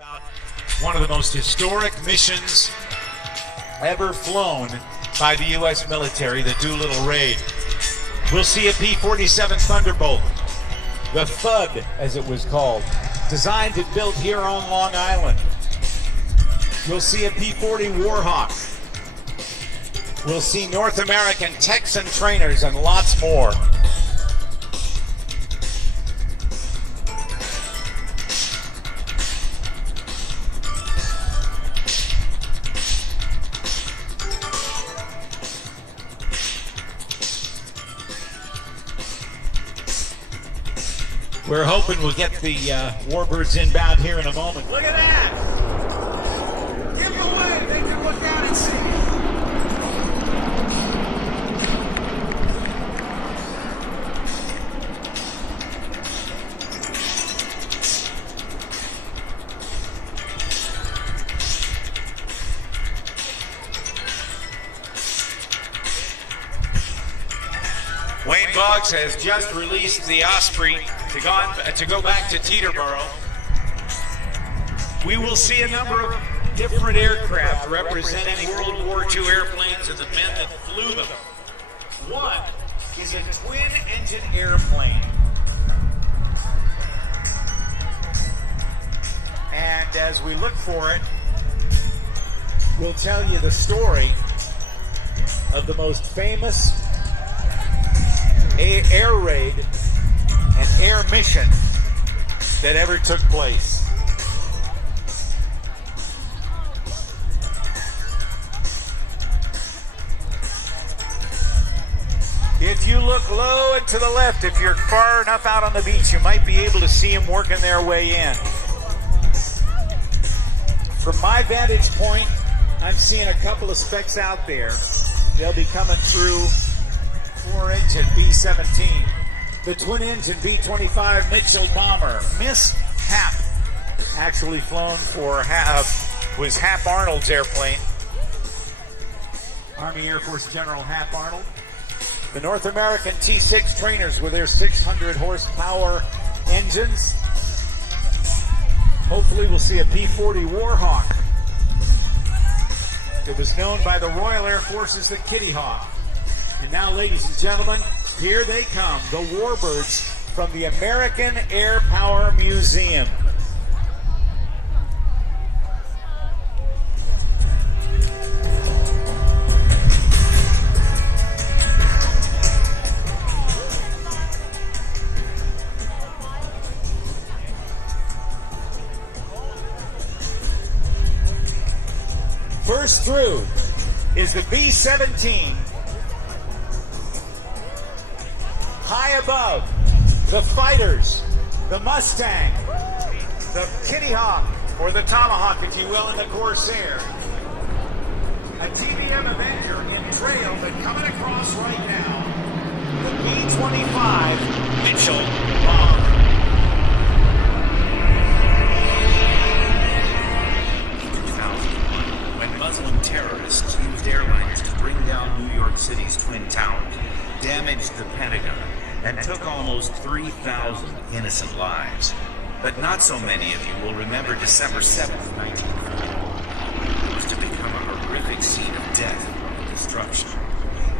About one of the most historic missions ever flown by the U.S. military, the Doolittle Raid. We'll see a P-47 Thunderbolt, the Thud as it was called, designed and built here on Long Island. We'll see a P-40 Warhawk. We'll see North American Texan trainers and lots more. We're hoping we'll get the Warbirds inbound here in a moment. Look at that! Give them away! They can look out and see. Wayne Boggs has just released the Osprey to go back to Teterboro. We will see a number of different aircraft representing World War II airplanes and the men that flew them. One is a twin-engine airplane. And as we look for it, we'll tell you the story of the most famous air raid and air mission that ever took place. If you look low and to the left, if you're far enough out on the beach, you might be able to see them working their way in. From my vantage point, I'm seeing a couple of specks out there. They'll be coming through 4-engine B-17. The twin-engine B-25 Mitchell bomber, Mishap, actually flown for was Hap Arnold's airplane. Army Air Force General Hap Arnold. The North American T-6 trainers with their 600 horsepower engines. Hopefully we'll see a P-40 Warhawk. It was known by the Royal Air Force as the Kitty Hawk. And now, ladies and gentlemen, here they come, the Warbirds from the American Airpower Museum. First through is the B-17. High above, the fighters, the Mustang, the Kitty Hawk, or the Tomahawk, if you will, and the Corsair. A TBM Avenger in trail, but coming across right now, the B-25 Mitchell bomber. 2001, when Muslim terrorists used airliners to bring down New York City's Twin Towers, damaged the Pentagon, and took almost 3,000 innocent lives. But not so many of you will remember December 7th, 1940. It was to become a horrific scene of death and destruction.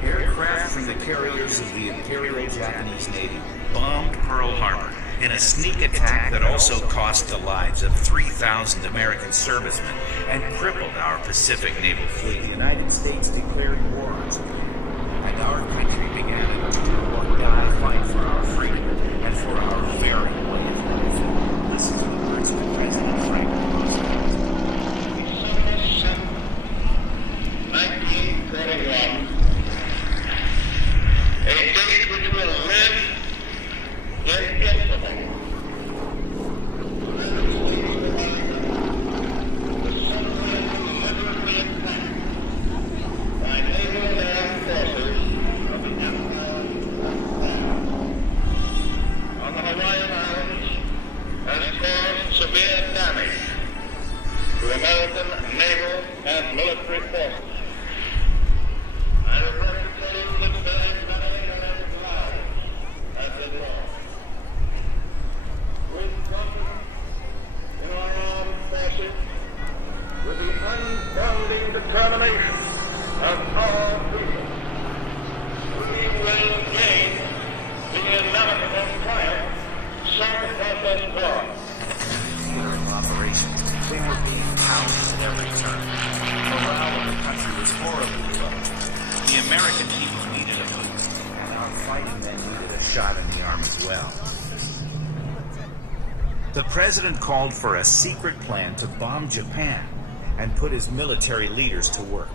Aircraft from the carriers of the Imperial Japanese Navy bombed Pearl Harbor in a sneak attack that also cost the lives of 3,000 American servicemen and crippled our Pacific Naval Fleet. The United States declared war on Japan, and our country began a do-or-die fight for our freedom and for our very way of life. Listen to the words of President Franklin Roosevelt. December 7, 1941, a date which will live in infamy. American naval and military forces. I regret to tell you that very many American lives have been lost. With confidence in our armed forces, unbounding determination of our people, we will gain the inevitable triumph so help us God. Theater of operations, they were being pounded at every turn. Morale in the country was horribly low. The American people needed a boost, and our fighting men needed a shot in the arm as well. The president called for a secret plan to bomb Japan and put his military leaders to work.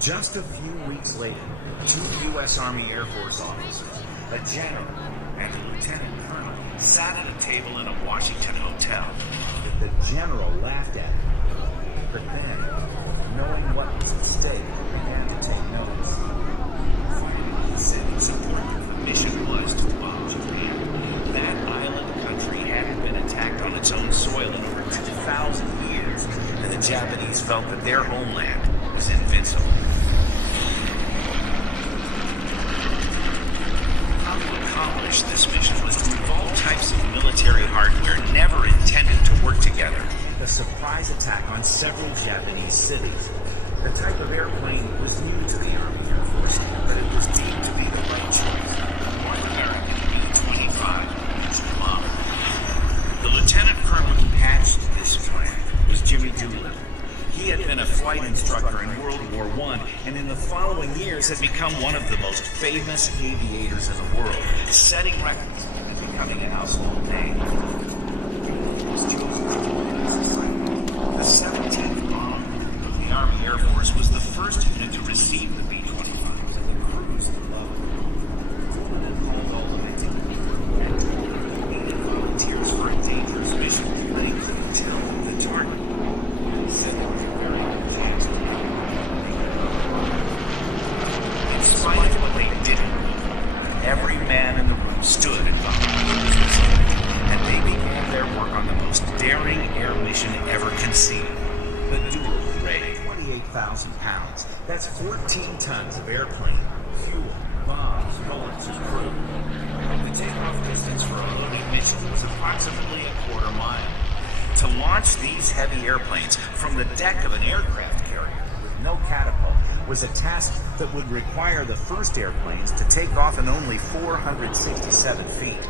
Just a few weeks later, 2 U.S. Army Air Force officers, a general and a lieutenant colonel, sat at a table in a Washington hotel. The general laughed at him, but then, knowing what was at stake, began to take notice. Finally, he said his important the mission was to bomb Japan. That island country hadn't been attacked on its own soil in over 2,000 years, and the Japanese felt that their homeland was invincible. How to accomplish this mission was to involve types of military hardware never intended to work together. A surprise attack on several Japanese cities. The type of airplane was new to the Army Air Force, but it was deemed to be the right choice. One American B-25 bomber. The lieutenant colonel who hatched this plan was Jimmy Doolittle. He had been a flight instructor in World War I, and in the following years had become one of the most famous aviators in the world, setting records and becoming a household name. He was chosen to join this assignment. The 710th Bomb of the Army Air Force was the first unit to receive the B-25s, and the crews loved it. Doolittle called all the men together and needed volunteers for a dangerous mission, but he couldn't tell the target. He said there was a very good chance of it. In spite of what they didn't know, every man in the room stood and volunteered, and they began their work on the most daring air mission ever conceived. The Doolittle raid, 28,000 pounds. That's 14 tons of airplane, fuel, bombs, bullets, and crew. The takeoff distance for a loading mission was approximately a quarter mile. To launch these heavy airplanes from the deck of an aircraft carrier with no catapult was a task that would require the first airplanes to take off in only 467 feet.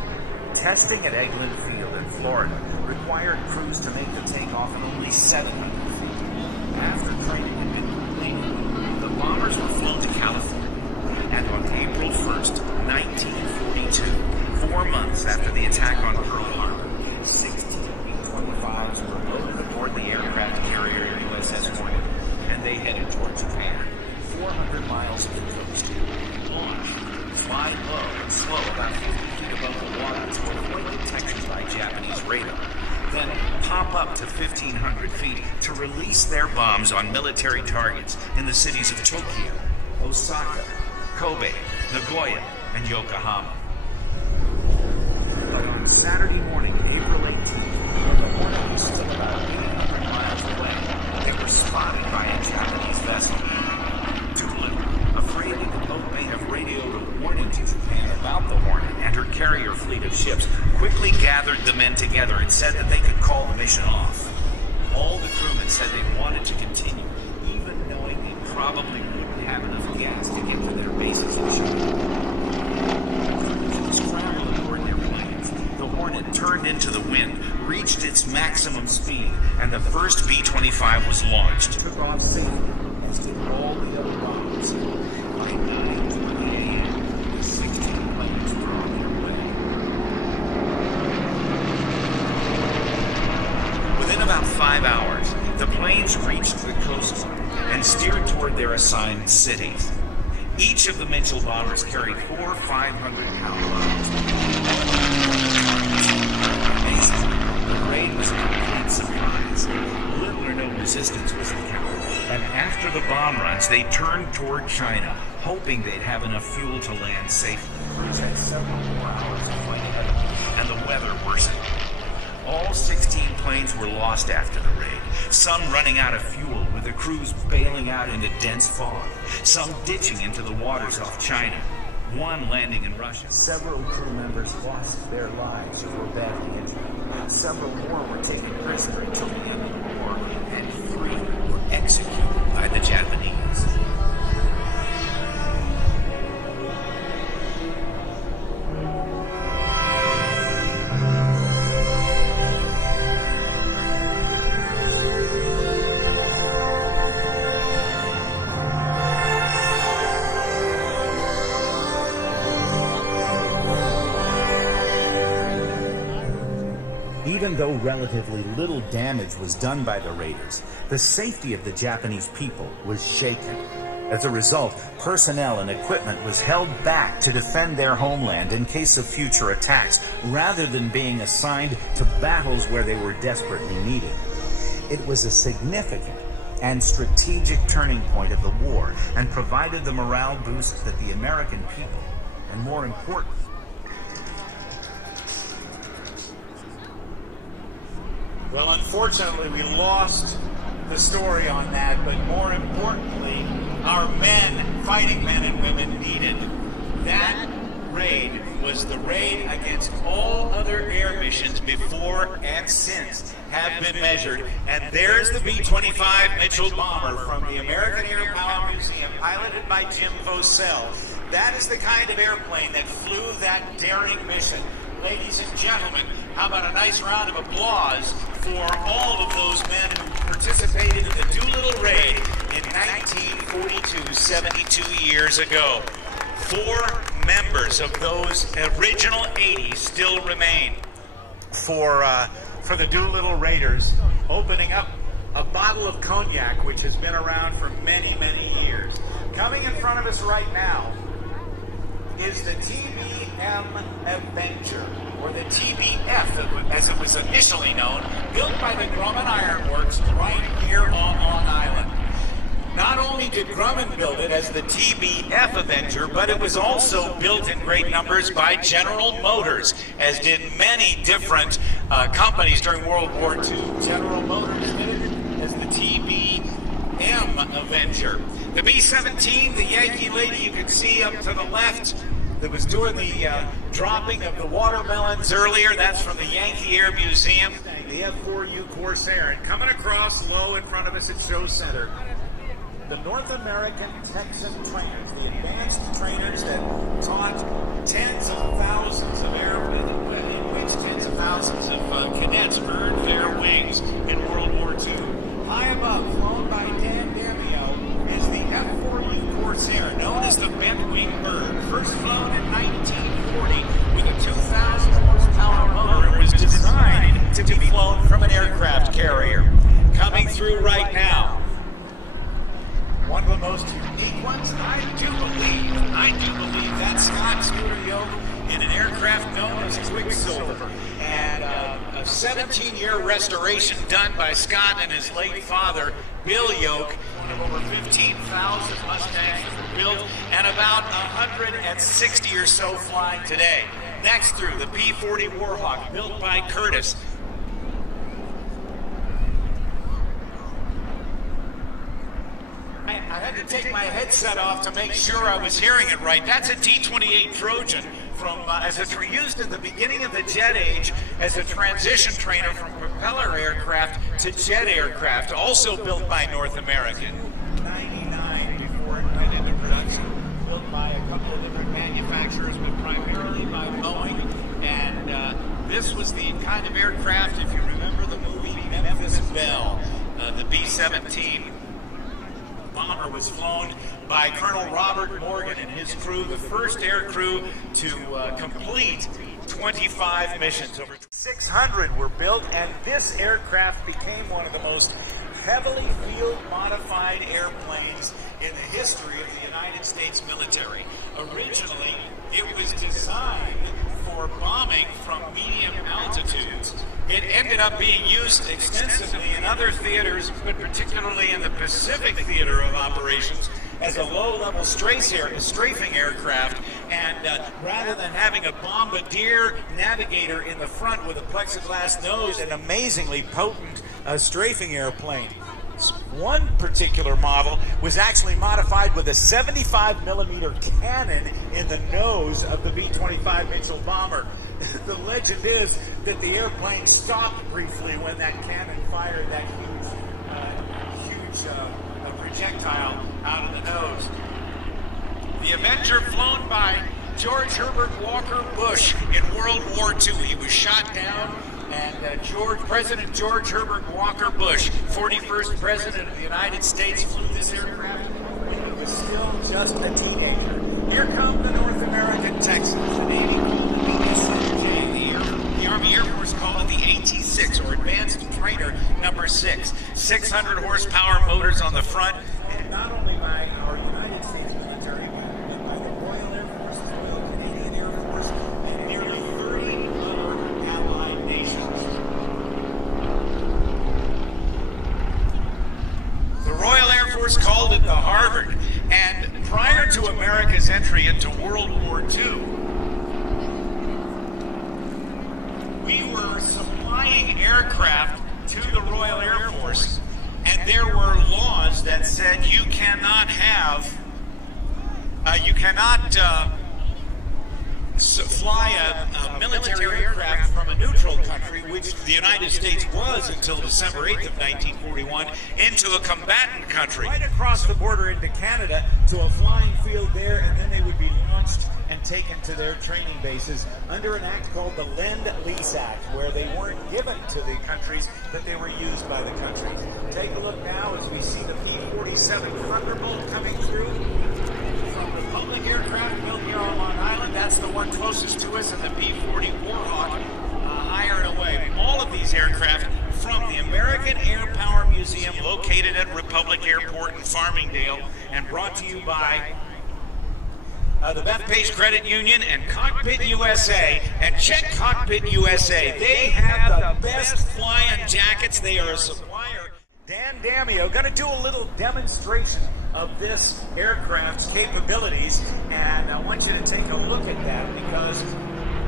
Testing at Eglin Field in Florida required crews to make the takeoff in only 700 feet. After training had been completed, the bombers were flown to California, and on April 1st, 1942, 4 months after the attack on Pearl Harbor, 16 B-25s were loaded aboard the aircraft carrier USS Hornet, and they headed toward Japan, 400 miles to the coast. Launch, fly low and slow about 50 feet above the water toward a point detection by Japanese radar, then pop up to 1,500 feet to release their bombs on military targets in the cities of Tokyo, Osaka, Kobe, Nagoya, and Yokohama. But on Saturday morning, April 18th, when the Hornet was still about 800 miles away, they were spotted by a Japanese vessel. Doolittle, afraid that the boat may have radioed a warning to Japan about the Hornet and her carrier fleet of ships, quickly gathered the men together and said that they could call the mission off. All the crewmen said they wanted to continue, even knowing they probably wouldn't have enough gas to get to their bases in China. Scrambled aboard their planes, the Hornet turned into the wind, reached its maximum speed, and the first B-25 was launched. It took off safely, as did all the other bombers. By 9:20 a.m., the 16 planes were on their way. Within about 5 hours, the planes reached the coastline and steered toward their assigned cities. Each of the Mitchell bombers carried 4 500-pound bombs. Amazing. The raid was a complete surprise. Little or no resistance was encountered, and after the bomb runs, they turned toward China, hoping they'd have enough fuel to land safely. Crews had several more hours of flight ahead of them, and the weather worsened. All 16 planes were lost after the raid, some running out of fuel with the crews bailing out into dense fog, some ditching into the waters off China, one landing in Russia. Several crew members lost their lives or were badly injured. Several more were taken prisoner until the end of the war, and 3 were executed. Even though relatively little damage was done by the raiders, the safety of the Japanese people was shaken. As a result, personnel and equipment was held back to defend their homeland in case of future attacks, rather than being assigned to battles where they were desperately needed. It was a significant and strategic turning point of the war, and provided the morale boost that the American people, and more important, well, unfortunately, we lost the story on that, but more importantly, our men, fighting men and women, needed. That raid was the raid against all other air missions before and since have been measured. And there's the B-25 Mitchell bomber from the American Airpower Museum, piloted by Jim Vosell. That is the kind of airplane that flew that daring mission. Ladies and gentlemen, how about a nice round of applause for all of those men who participated in the Doolittle raid in 1942, 72 years ago. 4 members of those original 80 still remain for the Doolittle Raiders, opening up a bottle of cognac which has been around for many, many years. Coming in front of us right now is the TBM Avenger, or the TBF as it was initially known, built by the Grumman Iron Works right here on Long Island. Not only did Grumman build it as the TBF Avenger, but it was also built in great numbers by General Motors, as did many different companies during World War II. General Motors did it as the TBM Avenger. The B-17, the Yankee lady you can see up to the left, that was doing the dropping of the watermelons earlier, that's from the Yankee Air Museum, the F4U Corsair. And coming across low in front of us at Show Center, the North American Texan trainers, the advanced trainers that taught tens of thousands of airmen, in which tens of thousands of cadets earned their wings in World War II. High above, flown by Dameo, is the F4U Corsair, known as the bent-wing bird. First flown in 1940 with a 2,000 horsepower motor, and was designed to be flown from an aircraft carrier. Coming through right now, one of the most unique ones, I do believe that's Scott Scooter Yoak in an aircraft known as Quicksilver. And a 17-year restoration done by Scott and his late father, Bill Yoak. One of over 15,000 Mustangs were built, and about 160 or so flying today. Next through, the P-40 Warhawk, built by Curtiss. I had to take my headset off to make sure I was hearing it right. That's a T-28 Trojan from used at the beginning of the jet age as a transition trainer from propeller aircraft to jet aircraft, also built by North American. 99 before it went into production. Built by a couple of different manufacturers, but primarily by Boeing. And this was the kind of aircraft, if you remember the movie Memphis Belle, the B-17 bomber was flown by Colonel Robert Morgan and his crew, the first air crew to complete 25 missions. Over 600 were built, and this aircraft became one of the most heavily field-modified airplanes in the history of the United States military. Originally, it was designed for bombing from medium altitudes. It ended up being used extensively in other theaters, but particularly in the Pacific Theater of Operations, as a low-level strafing aircraft. And rather than having a bombardier navigator in the front with a plexiglass nose, an amazingly potent strafing airplane. One particular model was actually modified with a 75mm cannon in the nose of the B-25 Mitchell bomber. The legend is that the airplane stopped briefly when that cannon fired that huge projectile out of the nose. The Avenger, flown by George Herbert Walker Bush in World War II. He was shot down, and President George Herbert Walker Bush, 41st President of the United States, flew this aircraft when he was still just a teenager. Here come the North American Texans. The Navy called it the SNJ. The Army Air Force called it the AT-6. 6, or Advanced Trainer number 6. 600 horsepower motors on the front, and not only by our United States military, but by the Royal Air Force, the Royal Canadian Air Force, and nearly 30 other allied nations. The Royal Air Force called it the Harvard, and prior to America's entry into World War II, we were supplying aircraft to the Royal Air Force, and there were laws that said you cannot fly a military aircraft from a neutral country, which the United States was until December 8th of 1941, into a combatant country. Right across the border into Canada to a flying field there, and then they would be launched and taken to their training bases under an act called the Lend-Lease Act, where they weren't given to the countries, but they were used by the countries. Take a look now as we see the P-47 Thunderbolt coming through from the public aircraft built here on Long Island. That's the one closest to us, and the P-40 Warhawk higher and away. All of these aircraft from the American Airpower Museum, located at Republic Airport in Farmingdale, and brought to you by the Bethpage Credit Union and Cockpit USA. And check Cockpit USA. They have the best flying jackets. They are a supplier. Dan Dameo going to do a little demonstration of this aircraft's capabilities, and I want you to take a look at that, because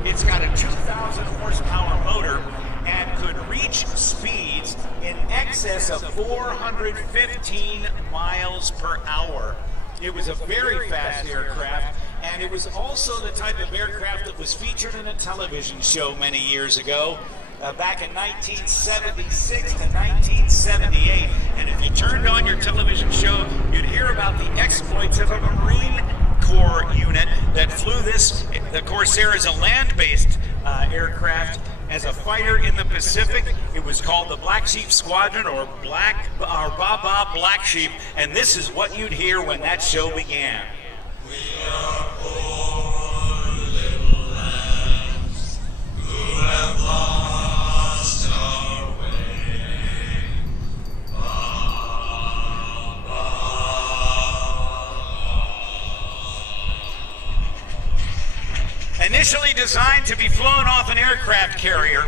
it's got a 2,000 horsepower motor and could reach speeds in excess of 415 miles per hour. It was a very fast aircraft, and it was also the type of aircraft that was featured in a television show many years ago, back in 1976 to 1978. And if you turned on your television show, you'd hear about the exploits of a Marine Corps unit that flew this. The Corsair is a land-based aircraft. As a fighter in the Pacific, it was called the Black Sheep Squadron, or Baba Black Sheep, and this is what you'd hear when that show began. We are poor little lambs who have lost our way. Initially designed to be flown off an aircraft carrier,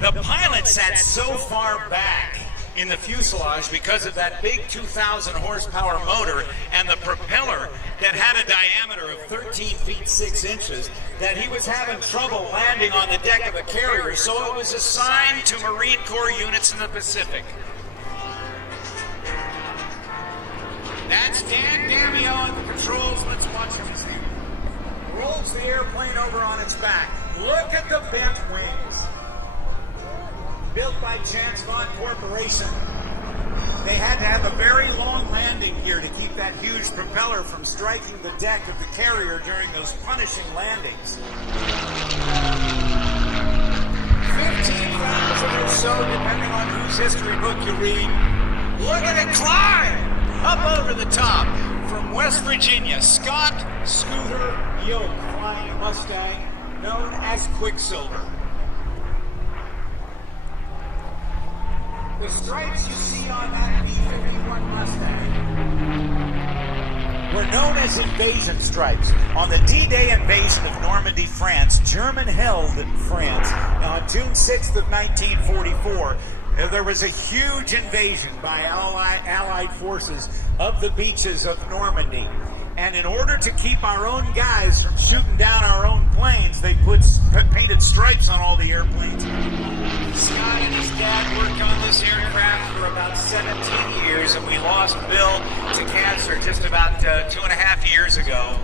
the pilot sat so far back in the fuselage because of that big 2,000 horsepower motor and the propeller that had a diameter of 13 feet 6 inches that he was having trouble landing on the deck of a carrier, so it was assigned to Marine Corps units in the Pacific. That's Dan Dameo at the controls. Let's watch him see. Rolls the airplane over on its back. Look at the bent wings. Built by Chance Vaught Corporation. They had to have a very long landing gear to keep that huge propeller from striking the deck of the carrier during those punishing landings. 15,000 or so, depending on whose history book you read. Look at it climb! Up over the top. From West Virginia, Scott Scooter Yoak, flying a Mustang known as Quicksilver. The stripes you see on that B-51 Mustang were known as invasion stripes. On the D-Day invasion of Normandy, France, German-held France, on June 6th of 1944, there was a huge invasion by Allied forces of the beaches of Normandy. And in order to keep our own guys from shooting down our own planes, they put painted stripes on all the airplanes. Scott and his dad worked on this aircraft for about 17 years, and we lost Bill to cancer just about 2.5 years ago.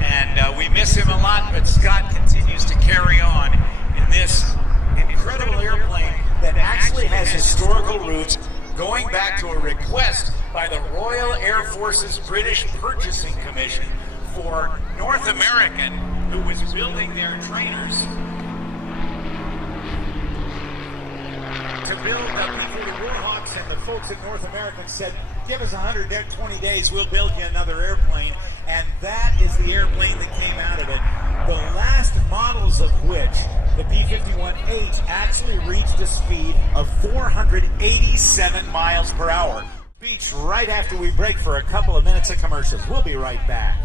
And we miss him a lot, but Scott continues to carry on in this incredible airplane that actually has historical roots going back to a request by the Royal Air Force's British Purchasing Commission for North American, who was building their trainers to build the Warhawks, and the folks at North American said, give us 120 days, we'll build you another airplane. And that is the airplane that came out of it. The last models of which the P-51H actually reached a speed of 487 miles per hour. Beach right after we break for a couple of minutes of commercials. We'll be right back.